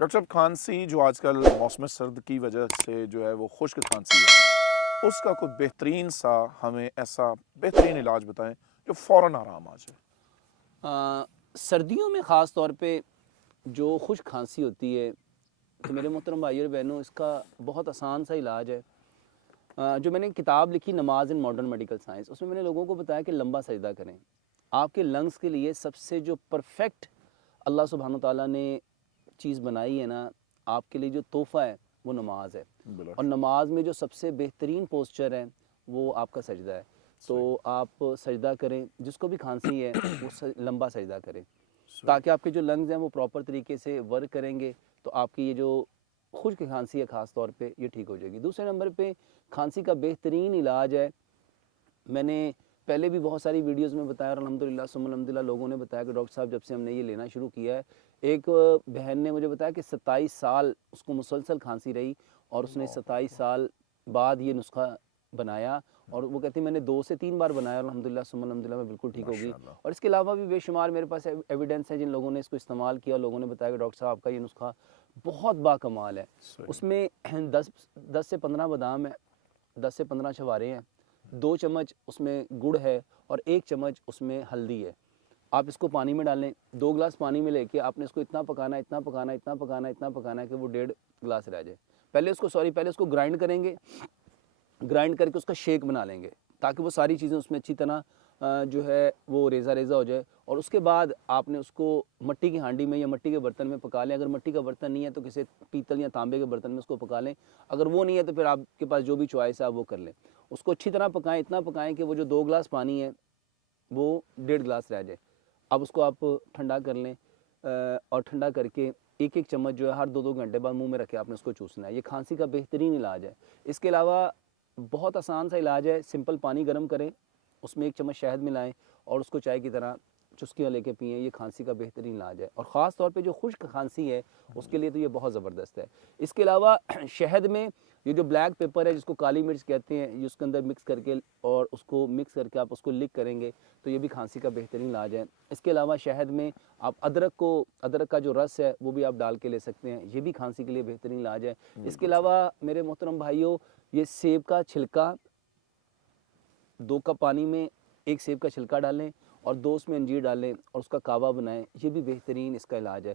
Doctor साहब, खांसी जो आजकल मौसम सर्द की वजह से जो है वो खुश्क खांसी है, उसका कोई बेहतरीन सा हमें ऐसा बेहतरीन इलाज बताएं जो फ़ौरन आराम आ जाए। सर्दियों में ख़ास तौर पे जो खुश्क खांसी होती है, तो मेरे मोहतरम भाइयों और बहनों, इसका बहुत आसान सा इलाज है। जो मैंने किताब लिखी नमाज इन मॉडर्न मेडिकल साइंस, उसमें मैंने लोगों को बताया कि लंबा सजदा करें। आपके लंग्स के लिए सबसे जो परफेक्ट अल्लाह सुब्हानो ताला ने चीज़ बनाई है ना, आपके लिए जो तोहफ़ा है वो नमाज है। बिला और शक। नमाज में जो सबसे बेहतरीन पोस्चर है वो आपका सजदा है। तो सही। आप सजदा करें, जिसको भी खांसी है वो लंबा सजदा करें, सही। ताकि आपके जो लंग्स हैं वो प्रॉपर तरीके से वर्क करेंगे, तो आपकी ये जो खुश्क खांसी है ख़ास तौर पे ये ठीक हो जाएगी। दूसरे नंबर पे खांसी का बेहतरीन इलाज है, मैंने पहले भी बहुत सारी वीडियोस में बताया और अल्हम्दुलिल्लाह सुम्मा अल्हम्दुलिल्लाह लोगों ने बताया कि डॉक्टर साहब जब से हमने ये लेना शुरू किया है, एक बहन ने मुझे बताया कि 27 साल उसको मुसलसल खांसी रही और उसने अल्लाह 27 अकबर। साल बाद ये नुस्खा बनाया। और वो कहती है मैंने 2 से 3 बार बनाया और अल्हम्दुलिल्लाह सुम्मा अल्हम्दुलिल्लाह मैं बिल्कुल ठीक हो गई। माशाल्लाह। और इसके अलावा भी बेशुमार मेरे पास एविडेंस है जिन लोगों ने इसको इस्तेमाल किया, लोगों ने बताया कि डॉक्टर साहब आपका ये नुस्खा बहुत बाकमाल है। सही। उसमें 10 से 15 बादाम है, 10 से 15 छवारे हैं, 2 चम्मच उसमें गुड़ है और 1 चम्मच उसमें हल्दी है। आप इसको पानी में डालें, 2 गिलास पानी में लेके आपने इसको इतना पकाना है, इतना पकाना है, इतना पकाना है, इतना पकाना है कि वो 1.5 गिलास रह जाए। पहले उसको ग्राइंड करेंगे, ग्राइंड करके उसका शेक बना लेंगे, ताकि वो सारी चीज़ें उसमें अच्छी तरह जो है वो रेज़ा रेज़ा हो जाए। और उसके बाद आपने उसको मट्टी की हांडी में या मट्टी के बर्तन में पका लें। अगर मट्टी का बर्तन नहीं है तो किसी पीतल या तांबे के बर्तन में उसको पका लें। अगर वो नहीं है तो फिर आपके पास जो भी चॉइस है आप वो कर लें। उसको अच्छी तरह पकाएं, इतना पकाएं कि वो जो 2 गिलास पानी है वो 1.5 गिलास रह जाए। अब उसको आप ठंडा कर लें, और ठंडा करके एक एक चम्मच जो है हर 2-2 घंटे बाद मुंह में रखे आपने उसको चूसना है। ये खांसी का बेहतरीन इलाज है। इसके अलावा बहुत आसान सा इलाज है, सिंपल पानी गर्म करें, उसमें 1 चम्मच शहद मिलाएं और उसको चाय की तरह चुस्कियाँ लेके पिएँ। ये खांसी का बेहतरीन इलाज है और ख़ास तौर पे जो खुश्क खांसी है उसके लिए तो ये बहुत ज़बरदस्त है। इसके अलावा शहद में ये जो ब्लैक पेपर है जिसको काली मिर्च कहते हैं, ये उसके अंदर मिक्स करके और उसको मिक्स करके आप उसको लिक करेंगे तो ये भी खांसी का बेहतरीन इलाज है। इसके अलावा शहद में आप अदरक का जो रस है वो भी आप डाल के ले सकते हैं, ये भी खांसी के लिए बेहतरीन इलाज है। इसके बिल्कुल सही। अलावा मेरे मोहतरम भाइयों, ये सेब का छिलका, 2 कप पानी में 1 सेब का छिलका डालें और 2 उसमें अंजीर डालें और उसका कावा बनाएं, ये भी बेहतरीन इसका इलाज है।